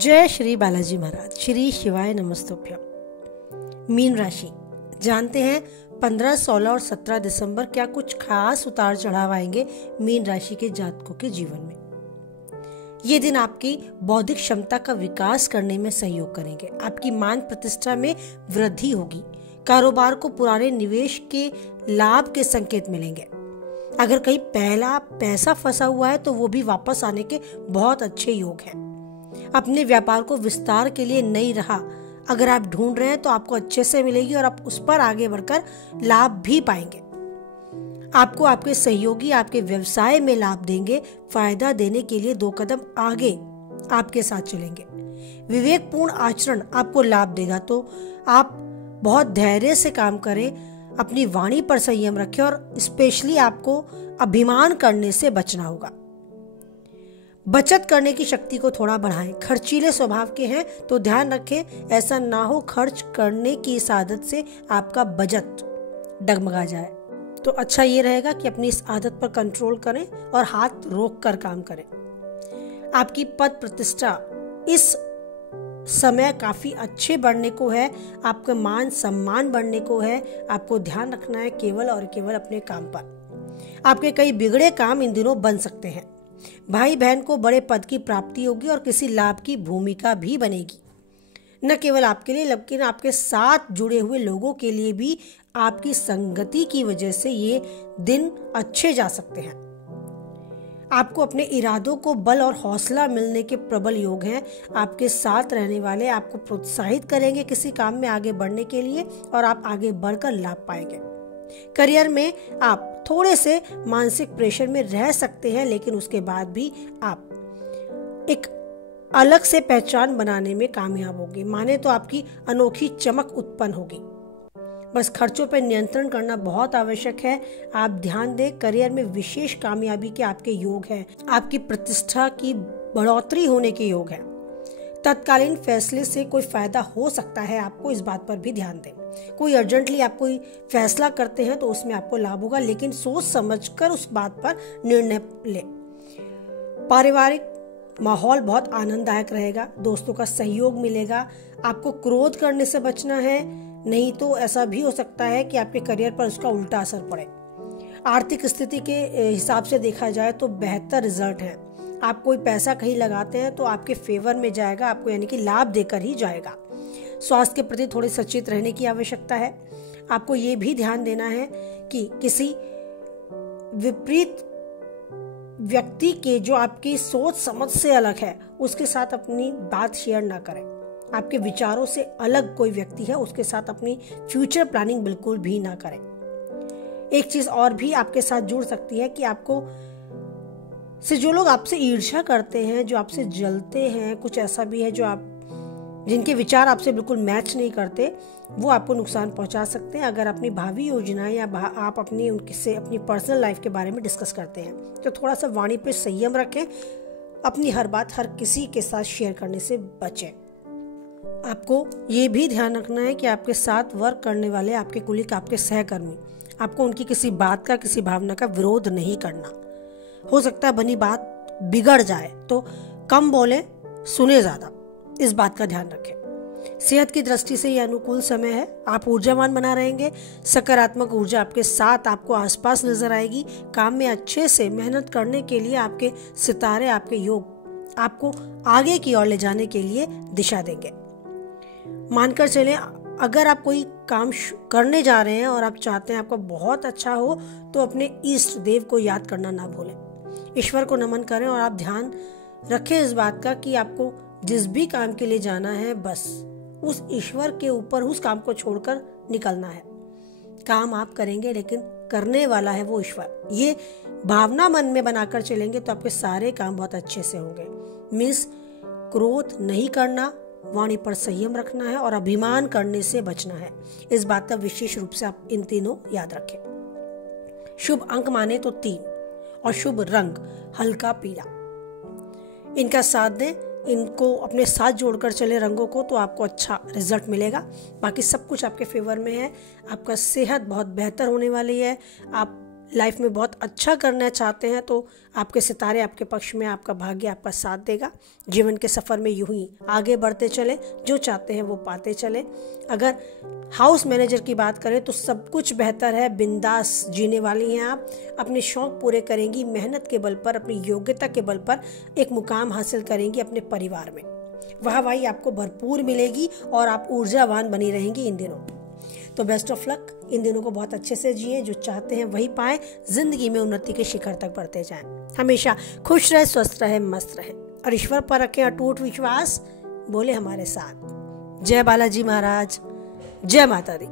जय श्री बालाजी महाराज। श्री शिवाय नमस्तुभ्यम। मीन राशि, जानते हैं 15, 16 और 17 दिसंबर क्या कुछ खास उतार चढ़ाव आएंगे मीन राशि के जातकों के जीवन में। ये दिन आपकी बौद्धिक क्षमता का विकास करने में सहयोग करेंगे। आपकी मान प्रतिष्ठा में वृद्धि होगी। कारोबार को पुराने निवेश के लाभ के संकेत मिलेंगे। अगर कहीं पहला पैसा फंसा हुआ है तो वो भी वापस आने के बहुत अच्छे योग हैं। अपने व्यापार को विस्तार के लिए नई राह अगर आप ढूंढ रहे हैं तो आपको अच्छे से मिलेगी और आप उस पर आगे बढ़कर लाभ भी पाएंगे। आपको आपके सहयोगी आपके व्यवसाय में लाभ देंगे। फायदा देने के लिए 2 कदम आगे आपके साथ चलेंगे। विवेकपूर्ण आचरण आपको लाभ देगा, तो आप बहुत धैर्य से काम करें। अपनी वाणी पर संयम रखें और स्पेशली आपको अभिमान करने से बचना होगा। बचत करने की शक्ति को थोड़ा बढ़ाएं। खर्चीले स्वभाव के हैं तो ध्यान रखें ऐसा ना हो खर्च करने की इस आदत से आपका बजट डगमगा जाए। तो अच्छा ये रहेगा कि अपनी इस आदत पर कंट्रोल करें और हाथ रोक कर काम करें। आपकी पद प्रतिष्ठा इस समय काफी अच्छे बढ़ने को है। आपका मान सम्मान बढ़ने को है। आपको ध्यान रखना है केवल और केवल अपने काम पर। आपके कई बिगड़े काम इन दिनों बन सकते हैं। भाई बहन को बड़े पद की प्राप्ति होगी और किसी लाभ की भूमिका भी बनेगी। न केवल आपके लिए लेकिन आपके साथ जुड़े हुए लोगों के लिए भी आपकी संगति की वजह से ये दिन अच्छे जा सकते हैं। आपको अपने इरादों को बल और हौसला मिलने के प्रबल योग हैं। आपके साथ रहने वाले आपको प्रोत्साहित करेंगे किसी काम में आगे बढ़ने के लिए और आप आगे बढ़कर लाभ पाएंगे। करियर में आप थोड़े से मानसिक प्रेशर में रह सकते हैं, लेकिन उसके बाद भी आप एक अलग से पहचान बनाने में कामयाब होंगे। माने तो आपकी अनोखी चमक उत्पन्न होगी। बस खर्चों पर नियंत्रण करना बहुत आवश्यक है। आप ध्यान दें, करियर में विशेष कामयाबी के आपके योग हैं। आपकी प्रतिष्ठा की बढ़ोतरी होने के योग हैं। तत्कालीन फैसले से कोई फायदा हो सकता है, आपको इस बात पर भी ध्यान दें। कोई अर्जेंटली आप कोई फैसला करते हैं तो उसमें आपको लाभ होगा, लेकिन सोच समझकर उस बात पर निर्णय लें। पारिवारिक माहौल बहुत आनंददायक रहेगा। दोस्तों का सहयोग मिलेगा। आपको क्रोध करने से बचना है, नहीं तो ऐसा भी हो सकता है कि आपके करियर पर उसका उल्टा असर पड़े। आर्थिक स्थिति के हिसाब से देखा जाए तो बेहतर रिजल्ट है। आप कोई पैसा कहीं लगाते हैं तो आपके फेवर में जाएगा, आपको यानी कि लाभ देकर ही जाएगा। स्वास्थ्य के प्रति थोड़े सचेत रहने की आवश्यकता है। आपको ये भी ध्यान देना है कि किसी विपरीत व्यक्ति के जो आपकी सोच समझ से अलग है उसके साथ अपनी बात शेयर ना करें। आपके विचारों से अलग कोई व्यक्ति है उसके साथ अपनी फ्यूचर प्लानिंग बिल्कुल भी ना करें। एक चीज और भी आपके साथ जुड़ सकती है कि आपको से जो लोग आपसे ईर्ष्या करते हैं, जो आपसे जलते हैं, कुछ ऐसा भी है जो जिनके विचार आपसे बिल्कुल मैच नहीं करते, वो आपको नुकसान पहुंचा सकते हैं। अगर अपनी भावी योजनाएं या आप उनसे अपनी पर्सनल लाइफ के बारे में डिस्कस करते हैं तो थोड़ा सा वाणी पे संयम रखें। अपनी हर बात हर किसी के साथ शेयर करने से बचें। आपको ये भी ध्यान रखना है कि आपके साथ वर्क करने वाले आपके कुलीग, आपके सहकर्मी, आपको उनकी किसी बात का, किसी भावना का विरोध नहीं करना। हो सकता है बनी बात बिगड़ जाए, तो कम बोले, सुने ज्यादा, इस बात का ध्यान रखें। सेहत की दृष्टि से यह अनुकूल समय है। आप ऊर्जावान बना रहेंगे। सकारात्मक ऊर्जा आपके साथ आपको आसपास नजर आएगी। काम में अच्छे से मेहनत करने के लिए आपके सितारे, आपके योग आपको आगे की ओर ले जाने के लिए दिशा देंगे। मानकर चलें, अगर आप कोई काम करने जा रहे हैं और आप चाहते हैं आपका बहुत अच्छा हो तो अपने इष्ट देव को याद करना ना भूलें। ईश्वर को नमन करें और आप ध्यान रखें इस बात का कि आपको जिस भी काम के लिए जाना है बस उस ईश्वर के ऊपर उस काम को छोड़कर निकलना है। काम आप करेंगे लेकिन करने वाला है वो ईश्वर। ये भावना मन में बनाकर चलेंगे तो आपके सारे काम बहुत अच्छे से होंगे। क्रोध नहीं करना, वाणी पर संयम रखना है और अभिमान करने से बचना है। इस बात का विशेष रूप से आप इन तीनों याद रखें। शुभ अंक माने तो 3 और शुभ रंग हल्का पीला। इनका साथ दें, इनको अपने साथ जोड़कर चले रंगों को, तो आपको अच्छा रिजल्ट मिलेगा। बाकी सब कुछ आपके फेवर में है। आपका सेहत बहुत बेहतर होने वाली है। आप लाइफ में बहुत अच्छा करना चाहते हैं तो आपके सितारे आपके पक्ष में, आपका भाग्य आपका साथ देगा। जीवन के सफ़र में यूं ही आगे बढ़ते चले, जो चाहते हैं वो पाते चले। अगर हाउस मैनेजर की बात करें तो सब कुछ बेहतर है, बिंदास जीने वाली हैं आप, अपने शौक़ पूरे करेंगी, मेहनत के बल पर, अपनी योग्यता के बल पर एक मुकाम हासिल करेंगी अपने परिवार में। वाहवाही आपको भरपूर मिलेगी और आप ऊर्जावान बनी रहेंगी इन दिनों। तो बेस्ट ऑफ लक, इन दिनों को बहुत अच्छे से जिए, जो चाहते हैं वही पाएं, जिंदगी में उन्नति के शिखर तक बढ़ते जाएं। हमेशा खुश रहे, स्वस्थ रहे, मस्त रहे और ईश्वर पर रखें अटूट विश्वास। बोले हमारे साथ, जय बालाजी महाराज, जय माता दी।